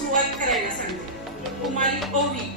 सुरुवात करायला सांगते. कुमारी ओवी.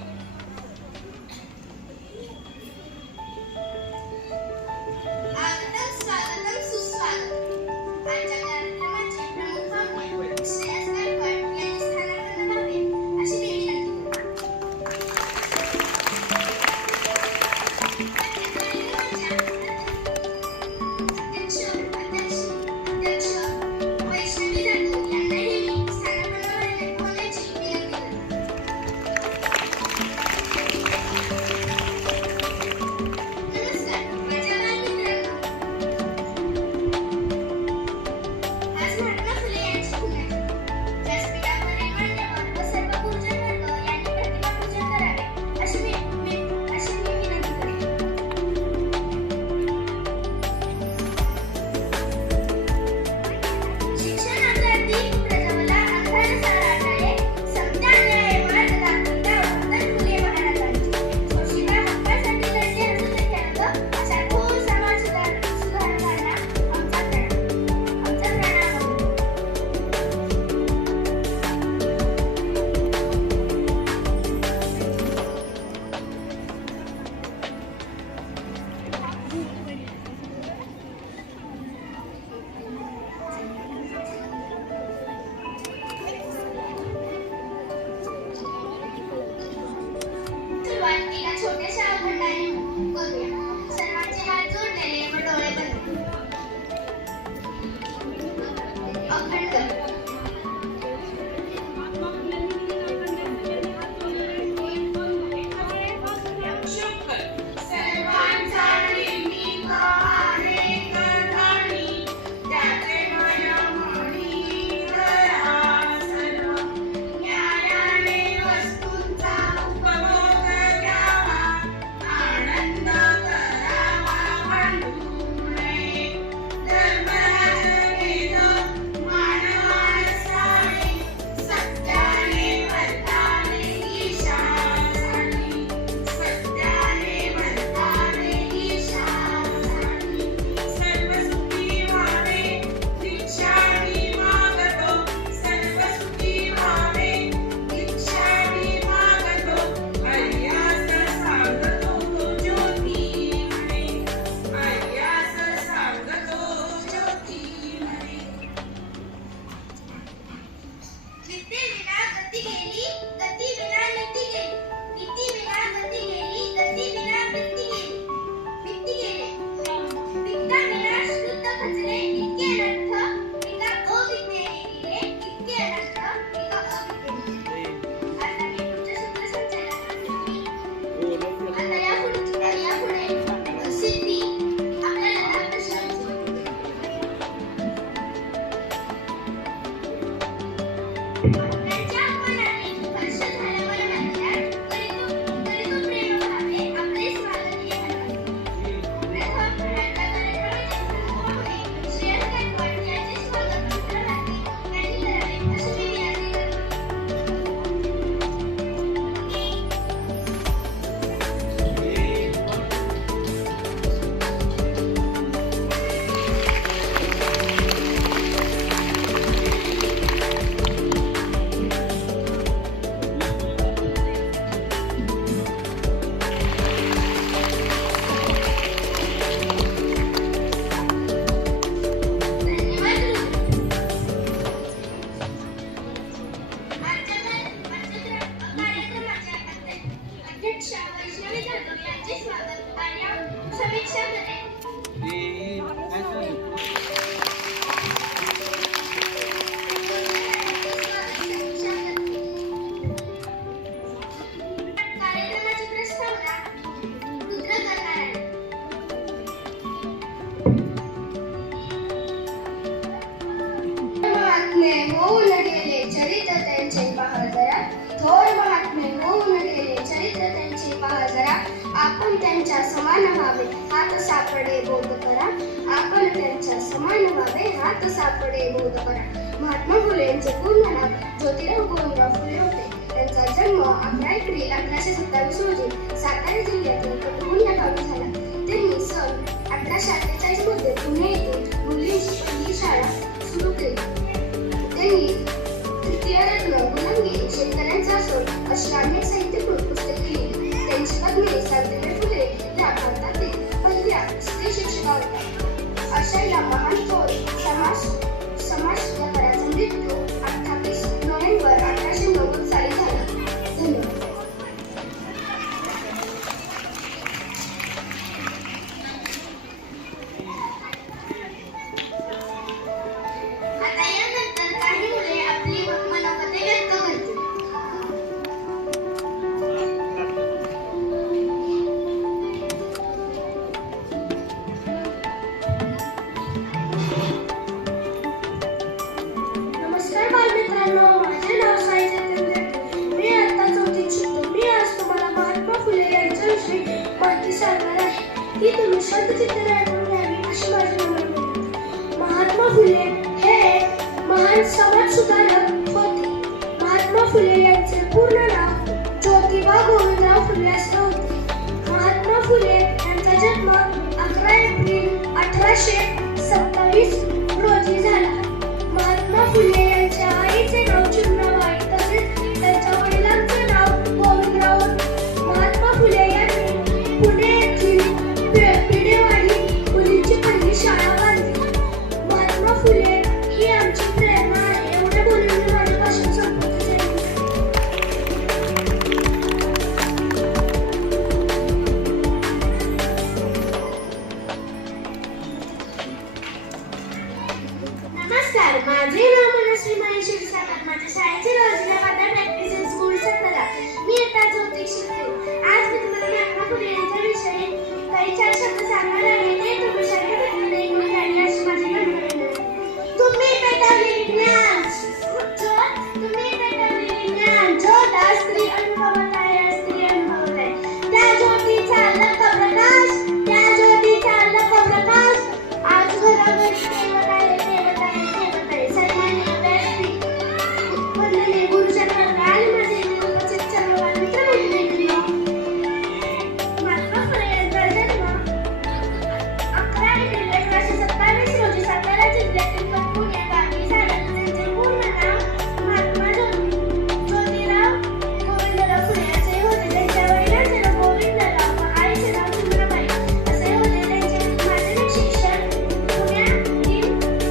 आपण त्यांच्या समान व्हावे हात सापडे बोध करा. आपण त्यांच्या समान व्हावे हात सापडे बोध करा. महात्मा फुले यांचे पूर्ण नाव ज्योतिराव गोविंदराव फुले होते. त्यांचा जन्म 11 एप्रिल 1827 रोजी सातारा जिल्ह्यातील कटगुण या गावी झाला. त्यांनी सन 1848 मध्ये पुणे येथे मुलींची पहिली शाळा सुरू केली. त्यांनी तृतीय रत्न गुलामगिरी तुम्ही शांतचित्ताने ऐकून घ्यावी अशी माझी नम्र विनंती. महात्मा फुले हे महान समाजसुधारक होते. महात्मा फुले यांचे पूर्ण नाव ज्योतिबा गोविंदराव फुले असे होते. महात्मा फुले यांचा जन्म 11 एप्रिल 1827 रोजी झाला. महात्मा फुले यांच्या आईचे नाव चिमणाबाई तसेच त्यांच्या वडिलांचे नाव गोविंदराव होते. महात्मा फुले यांनी पुणे येथील पेडेवाडी मुलींची पहिली शाळा बांधली. महात्मा फुले ही आमची प्रेरणा आहे. एवढे बोलून मी माझे भाषण संपवते. नमस्कार, माझे नाव मनस्वी महेश क्षीरसागर. माझ्या शाळेचे नाव जिल्हा माता प्रॅक्टिस स्कूल सातारा. मी इयत्ता 4थी शिकते. आज मी तुम्हाला महात्मा फुले यांच्याविषयी काही 4 शब्द सांगणार आहे. ते तुम्ही शाळेत ऐकून घ्यावे अशी माझी नम्र विनंती. तुम्ही पेटवलेले ज्ञान जो दास स्त्री अनुभवत आहे, स्त्री अनुभवत आहे. त्या ज्योतीचा लखप्रकाश, त्या ज्योतीचा लखप्रकाश आज घरोघरी तेवत आहे, तेवत आहे, तेवत आहे. सन्माननीय व्यासपीठ, वंदनीय गुरुजन वर्ग आणि माझे उपस्थित सर्व मित्रमंडळींनो, महात्मा फुले यांचा जन्म 11 एप्रिल 1827 रोजी सातारा जिल्ह्यातील पुणे गावी झाला. त्यांचे पूर्ण नाव महात्मा ज्योतिराव गोविंदराव फुले असे होते. त्यांच्या वडिलांचे नाव गोविंदराव व आईचे नाव चिमणाबाई असे होते. त्यांचे माध्यमिक शिक्षण पुण्यातील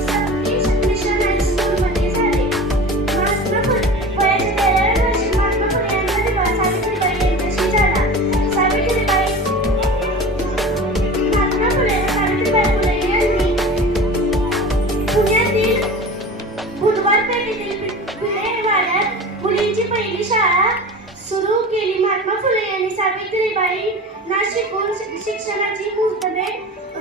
सतीश मिशन हायस्कूलमध्ये झाले. महात्मा फुले वयाच्या 13व्या वर्षी महात्मा फुले यांचा विवाह सावित्रीबाई यांच्याशी झाला. सावित्रीबाई महात्मा फुले सावित्रीबाई फुले यांनी पुण्यातील बुधवार पेठेतील भिडेवाड्यात मुलींची पहिली शाळा सुरू केली. महात्मा फुले यांनी सावित्रीबाईंना शिकून शिक्षणाची मुहूर्तमेढ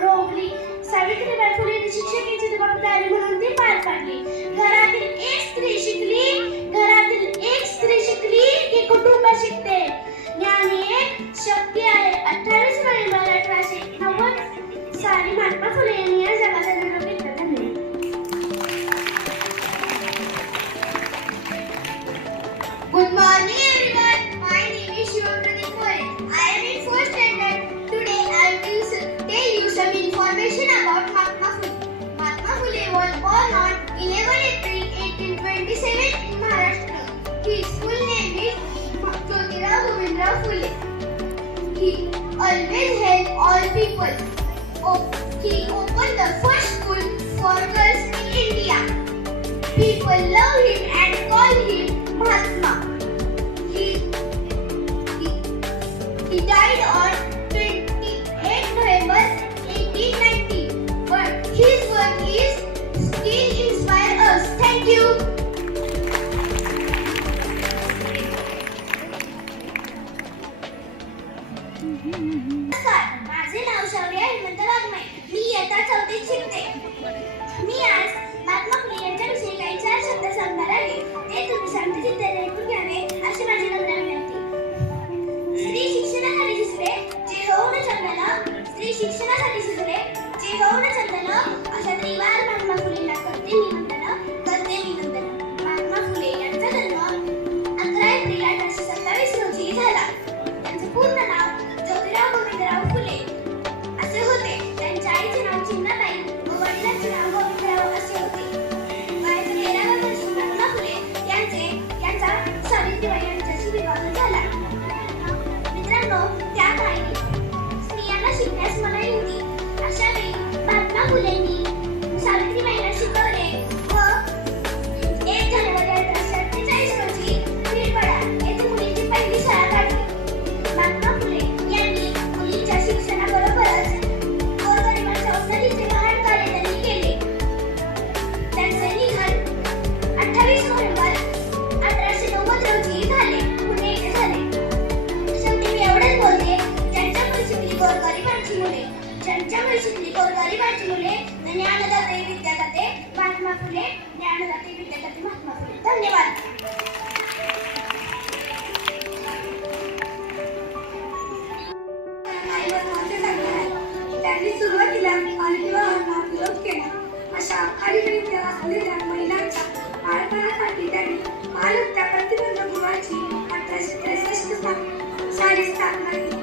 रोवली. सावित्रीबाई फुलेंनी शिक्षकेची जबाबदारी म्हणून ती पार पाडली. घरातील एक स्त्री शिकली, घरातील एक स्त्री शिकली की कुटुंब शिकते. ज्ञान ही एक शक्ती आहे. 28 नोव्हेंबर 1890 साली महात्मा फुले यांनी या जगाचा निरोप घेतला. धन्यवाद. Good morning everyone. My name is Shiva Pradeep Kore. I am in 4th standard. Today I will tell you some information about Mahatma Phule. Mahatma Phule was born on 11 April 1827 in Maharashtra. His full name is Jyotirao Govindrao Phule. He always helped all people. He opened the first school for girls in India. People love him and call him Mahatma. He died on 28 November 1890. But his work is still inspire us. Thank you. नमस्कार, माझे नाव शौर्य हेमंत वाघमारे. मी इयत्ता 4थीत शिकते. मी आज महात्मा फुले यांच्याविषयी काही 4 शब्द सांगणार आहे. ते तुम्ही शांतचित्ताने ऐकून घ्यावे अशी माझी नम्र विनंती. स्त्री शिक्षणासाठी झिजले, जे होऊन जन्मलं. स्त्री शिक्षणासाठी झिजले, जे होऊन जन्मलं. अशा त्रिवार महात्मा फुलेंना करते मी वंदन, करते मी वंदन. महात्मा फुले यांचा जन्म 11 एप्रिल 1827 रोजी झाला. त्यांचे पूर्ण नाव ज्योतिराव गोविंदराव फुले असे होते. त्यांच्या आईचे नाव चिमणाबाई व वडिलांचे नाव गोविंदराव असे होते. वयाच्या 13व्या वर्षी महात्मा फुले यांचा सावित्रीबाई यांच्याशी विवाह झाला. मित्रांनो, त्या काळी स्त्रियांना शिकण्यास मनाई होती. अशा वेळी महात्मा फुलेंनी सावित्रीबाईंना शिकवले व 1 जानेवारी 1848 रोजी भिडवाडा येथे मुलींची पहिली शाळा काढली. महात्मा फुले यांनी मुलींच्या शिक्षणाबरोबरच गोरगरिबांच्या उन्नतीचे महान कार्य त्यांनी केले. त्यांचे निधन 28 नोव्हेंबर 1890 रोजी झाले. पुणे येथे झाले. शेवटी मी एवढेच बोलते. ज्यांच्यामुळे शिकली गोरगरिबांची मुले, ज्यांच्यामुळे शिकली गोरगरिबांची मुले, ज्ञानदाते विद्यादाते महात्मा फुले, ज्ञानदाते विद्यादाते महात्मा फुले. धन्यवाद. अशा खालील असलेल्या महिलांच्या बाळपणासाठी त्यांनी बालहत्या प्रतिबंधक गृहाची 1863 साली स्थापना केली.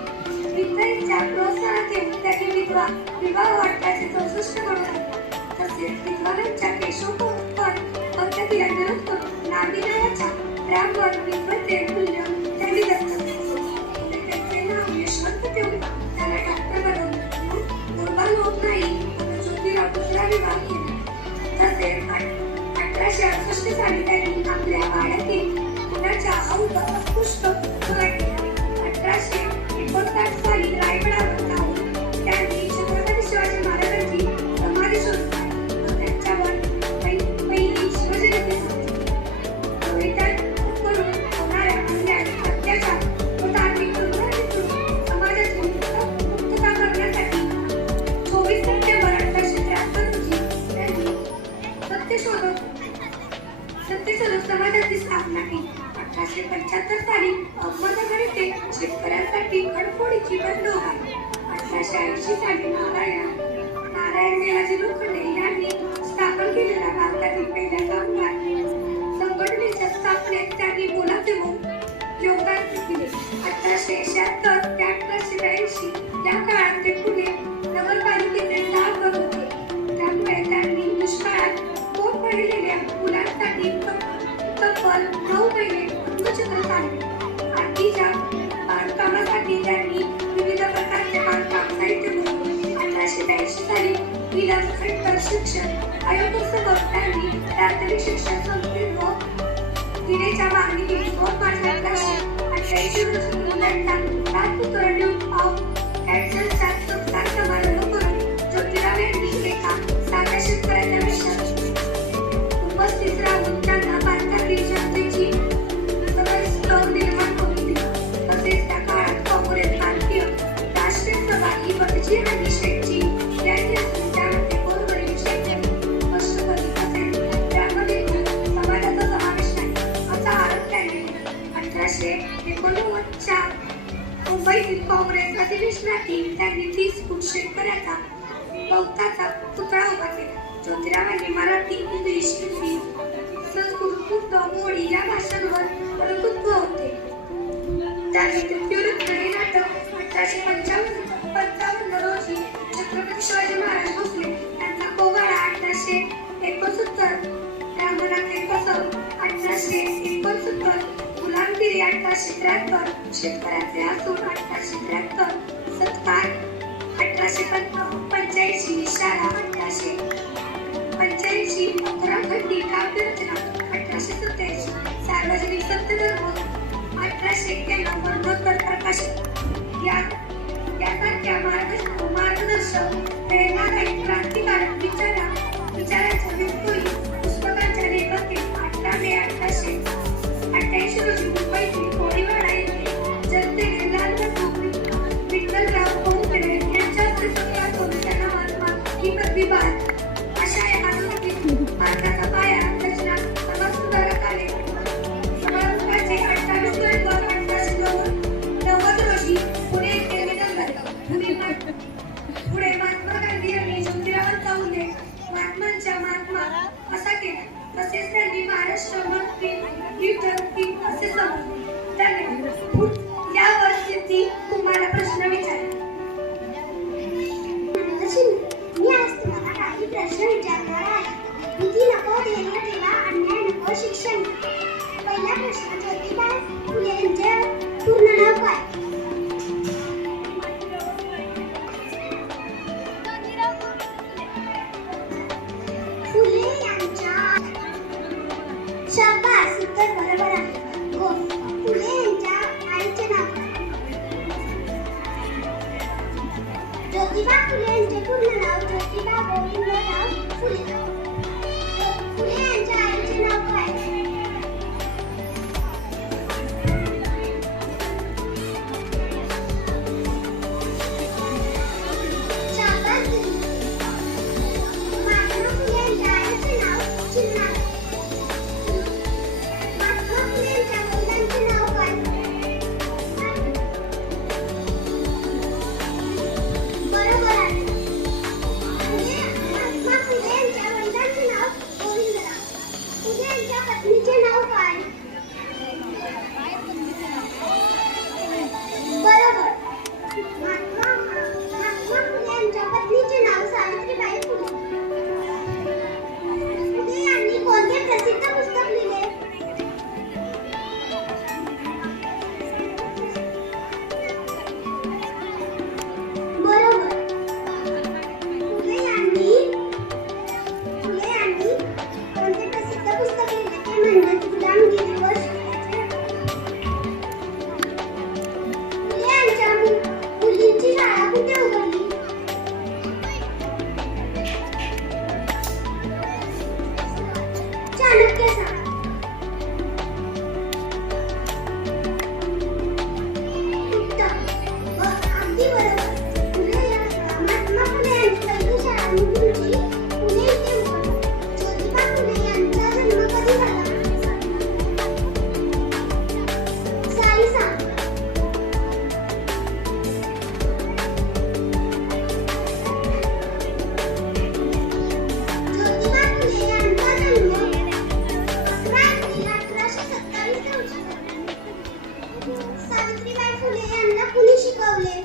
विधवेच्या प्रोत्साहनातून त्यांनी विधवा विवाह 1864 घडवून आणला. तसेच विधवांच्या केशोपन पद्धतीला विरोध करून नामी नावाच्या ब्राह्मण विधवेचे मूल्य त्यांनी दत्तक घेतले. त्याचे नाव यशवंत ठेवले. त्याला डॉक्टर बनवले. दुर्बल होत नाही म्हणून ज्योतिराव दुसरा विवाह केला. तसेच 1868 साली त्यांनी आपल्या वाड्यातील मुलाच्या उत्कृष्ट मुला केला. 1859 साली रायगडावर जाऊन त्यांनी छत्रपती शिवाजी महाराजांची समाधी शोधून काढली व त्यांच्यावर पहिली शिवजयंती साजरी करून होणाऱ्या अन्याय, अत्याचार व धार्मिक दुर्गुणांतून समाजाची मुक्तता करण्यासाठी 24 सप्टेंबर 1873 रोजी त्यांनी सत्यशोधक समाजाची स्थापना केली. 1875 साली अहमदनगर येथे शेतकऱ्यांसाठी खडफोडीची बंद उभारली. 1880 साली नारायण देवाजी लोखंडे यांनी स्थापन केलेल्या भारतातील पहिल्या कामगार संघटनेच्या स्थापनेत त्यांनी मोलाचे योगदान दिले. 1876 ते 1883 या काळात ते पुणे नगरपालिकेचे 6 पद होते. त्यामुळे त्यांनी दुष्काळात पोट पडलेल्या मुलांसाठी तब्बल 9 महिने अन्नछत्र चालवले. आधीच्या बांधकामासाठी त्यांनी विविध प्रकारचे बांधकाम साहित्य पुरवले. 1883 साली विलासखंड शिक्षण आयोगासमोर त्यांनी प्राथमिक शिक्षण संस्थेत व दिलेच्या मागणी केली व 1888 रोजी मुलांना राजपुत्र ड्यूक ऑफ हॅडसनचा सत्कार समारंभ करून ज्योतिराव यांनी एका साध्या शेतकऱ्याच्या वेशात उपस्थित राहून त्यांना भारतातील जनतेची समज निर्माण करून दिली. तसेच त्या काळात काँग्रेस भारतीय राष्ट्रीय सभा ही वडजी आणि शेठची यांनी असून त्यामध्ये गोरगरीब शेतकरी कष्टकरी तसेच त्यामध्ये समाजाचा समावेश नाही असा आरोप त्यांनी केला. 1889 च्या मुंबईतील काँग्रेस अधिवेशनातील त्यांनी 30 फूट शेतकऱ्याचा गवताचा पुतळा उभा केला. ज्योतिरावांनी मराठी, इंग्लिश, हिंदी, संस्कृत, उर्दू, मोडी या भाषांवर प्रभुत्व होते. त्यांनी द्वितीयोत्तर हे नाटक 1855 रोजी छत्रपती शिवाजी महाराज भोसले यांचा पोवाडा 1869, रामनाथे कसब 1869, गुलामगिरी 1873, शेतकऱ्याचे आसूड 1873, सत्कार 1885, शाळा 1885, उत्तराखंडी काव्यरचना 1887, सार्वजनिक सत्यधर्म 1891, मरणोत्तर प्रकाशन यासारख्या मार्गदर्शक प्रेरणादायी क्रांतिकारक विचारांच्या विस्तृत पुस्तकांच्या लेखकाने 18 मे 1888 रोजी मुंबईतील कोळीवाडा येथे जनतेने लालबाग ठोकली. विठ्ठलराव कोळपेडे यांच्या हस्ते सत्कार करून त्यांना महात्मा ही पदवी बाद अशा या आधुनिक भारताचा पाया रचना समाजसुधारकाने समारंभाचे 28 नोव्हेंबर 1890 रोजी पुणे येथे निधन झाले. पुढे महात्मा गांधी यांनी ज्योतिरावांचा उल्लेख महात्मांच्या महात्मा असा केला. तसेच त्यांनी महाराष्ट्र मंत्री असे समजले. धन्यवाद. यावर स्थिती तुम्हाला प्रश्न विचारला. मी आज तुम्हाला काही प्रश्न विचारणार आहे. नीती नको, देणं देवा, अन्याय नको, शिक्षण. पहिला प्रश्न, ज्योतिबा फुले यांचे पूर्ण नाव काय? फुले यांच्या शाबास, उत्तर बरोबर आहे. फुले यांच्या आईचे नाव काय? ज्योतिबा फुले यांचे पूर्ण नाव ज्योतिबा गोविंदराव फुले. फुले यांच्या आईचे नाव काय? शाबास. महात्मा फुले यांच्या आईचे नाव चिन्ना. महात्मा फुले यांच्या वडिलांचे नाव काय? बरोबर आहे. महात्मा फुले यांच्या वडिलांचे सावित्रीबाई फुले यांना कुणी शिकवले?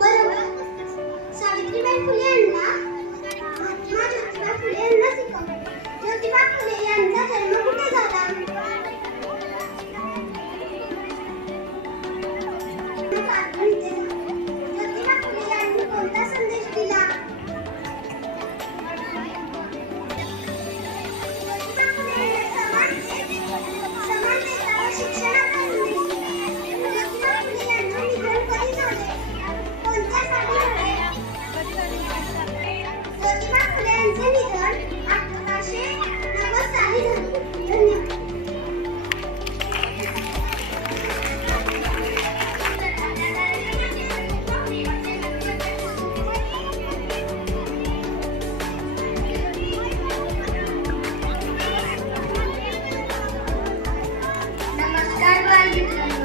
बरोबर. सावित्रीबाई फुले यांना महात्मा ज्योतिबा फुले यांना शिकवले. ज्योतिबा फुले यांचा जन्म कुठे झाला? ज्योतिबा फुले यांनी कोणता संदेश दिला? समानतेचा व शिक्षणाचा संदेश दिला. ज्योतिबा फुले यांचे निधन कधी झाले? कोणत्यासाठी झाले? ज्योतिबा फुले यांचे निधन 1890 साली झाले. धन्यवाद. नमस्कार बालमित्रांनो.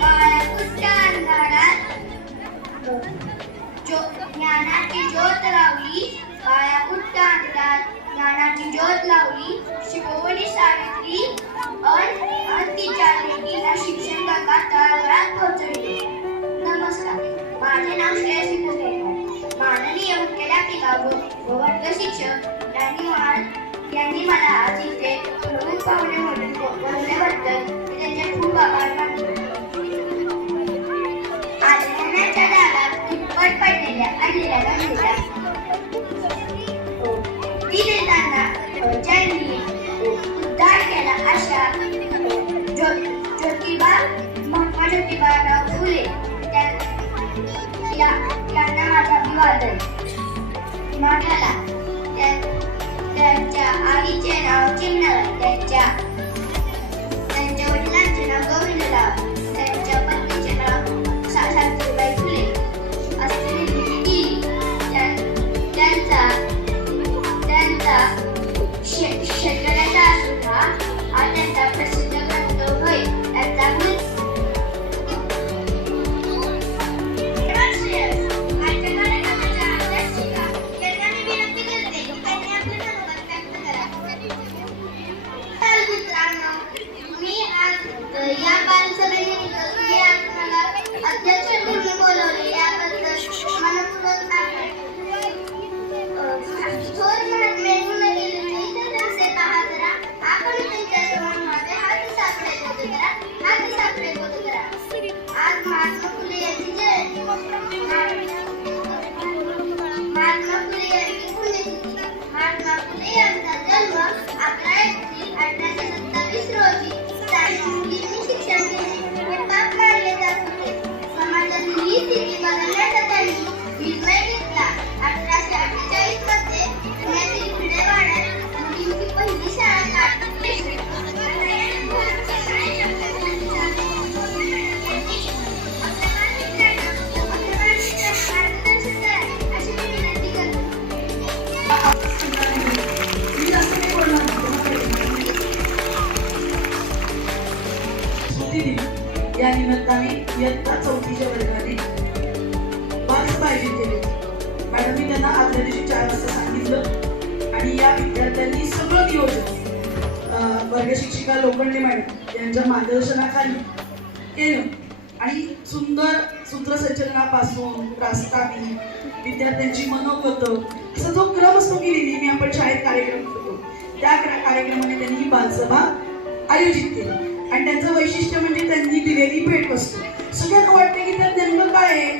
काळ्याकुट्ट अंधारात ज्ञानाची ज्योत लावली. काळ्याकुट्ट अंधारात ज्ञानाची ज्योत लावली. शिकवणी सावित्री अन तिच्या लेकीला शिक्षण गंगा तळागाळात पोहोचवली. नमस्कार, माझे नाव श्रेयसी फुले. माननीय मुख्याध्यापिका व वर्ग शिक्षक यांनी मला आज इथे प्रमुख पाहुणे म्हणून बोलवल्याबद्दल मी त्यांचे खूप आभार मानतो. आंदोलनाच्या दारात दुप्पट पडलेल्या अहिल्याला मुलगा ती देताना ज्यांनी उद्धार केला अशा महात्मा ज्योतिबाराव फुले यांना माझा अभिवादन. माझ्याला त्यांच्या आईचे नाव चिमणाबाई, त्यांच्या वडिलांचे नाव गोविंदराव, त्यांच्या पत्नीचे नाव सावित्रीबाई फुले असलेली केली. त्यांचा शेतकऱ्याचा असून हा त्यांचा प्रसिद्ध ग्रंथ होय. त्यांचा या बालसभेने मला अध्यक्ष म्हणून बोलवले याबद्दल मनपूर्वक आभार. थोर महात्मे जसे पहा करा, आपण त्यांच्या समान व्हावे. हात सापडे बोध करा, हात सापडे बोध करा. आज महात्मा फुले यांची जयंती. महात्मा फुले यांची पुण्यतिथी. महात्मा फुले यांचा जन्म 11 एप्रिल 1827 रोजी मुलींनी शिक्षण केले हे पाप मानले जात होते. समाजातील ही स्थिती बदलण्याचा त्यांनी निर्णय घेतला. 1848 मध्ये पुण्यातील भिडेवाड्यात मुलींची पहिली शाळा काढली. अशी मी विनंती करतो. या निमित्ताने इयत्ता 4थीच्या वर्गाने बालसभा आयोजित केली. मॅडम मी त्यांना आदल्या दिवशी 4 वाजता सांगितलं आणि या विद्यार्थ्यांनी सगळं नियोजन वर्ग शिक्षिका लोखंडे मॅडम यांच्या मार्गदर्शनाखाली केलं आणि सुंदर सूत्रसंचलनापासून प्रास्ताविक विद्यार्थ्यांची मनोगत असा जो क्रम असतो की नेहमी आपण शाळेत कार्यक्रम करतो त्या कार्यक्रमाने त्यांनी ही बालसभा आयोजित केली. आणि त्यांचं वैशिष्ट्य म्हणजे त्यांनी दिलेली भेटवस्तू. सगळ्यांना वाटते की त्यात नेमकं काय आहे.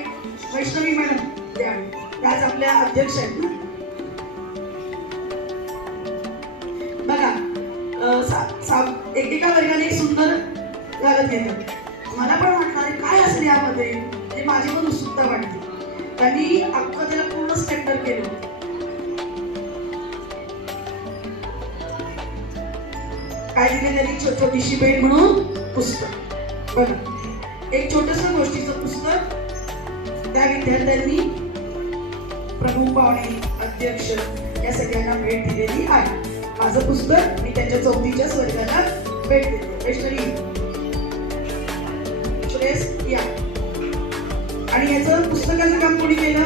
वैष्णवी मॅडम त्याच आपल्या अध्यक्ष आहेत ना. बघा एकेका वर्गाने एक सुंदर लागत घेतलं. मला पण वाटणार काय असेल यामध्ये, म्हणजे माझी पण उत्सुकता वाटते. त्यांनी अख्खं त्याला पूर्ण स्ट्रक्चर केलं. काय दिले त्यांनी छोटीशी भेट म्हणून पुस्तक. बघा एक छोटस गोष्टीचं पुस्तक त्या विद्यार्थ्यांनी प्रमुख पाहुणे अध्यक्ष या सगळ्यांना भेट दिलेली आहे. माझं पुस्तक मी त्यांच्या 4थीच्या वर्गाला भेट देते. सगळेच या. आणि याचं पुस्तकाचं काम कोणी केलं?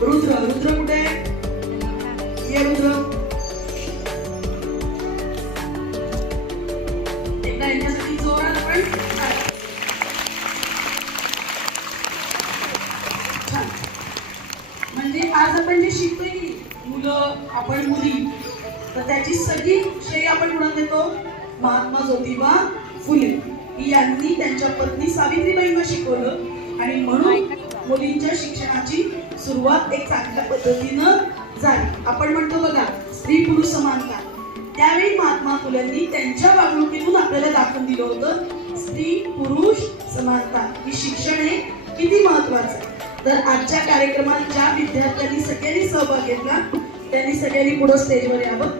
रुद्र. रुद्र कुठे आहे? ये रुद्र. एकदा यांच्यासाठी जोरात आपण छान. म्हणजे आज आपण जे शिकतोय की मुलं, आपण मुली, तर त्याची सगळी श्रेय आपण कुणाला देतो? महात्मा ज्योतिबा फुले यांनी त्यांच्या पत्नी सावित्रीबाईंना शिकवलं आणि म्हणून मुलींच्या शिक्षणाची सुरुवात एक चांगल्या पद्धतीनं झाली. आपण म्हणतो बघा स्त्री पुरुष समानता, त्यावेळी महात्मा फुलेंनी त्यांच्या वागणुकीतून आपल्याला दाखवून दिलं होतं स्त्री पुरुष समानता ही शिक्षण हे किती महत्वाचं आहे. तर आजच्या कार्यक्रमात ज्या विद्यार्थ्यांनी सगळ्यांनी सहभाग घेतला त्यांनी सगळ्यांनी पुढे स्टेजवर यावं.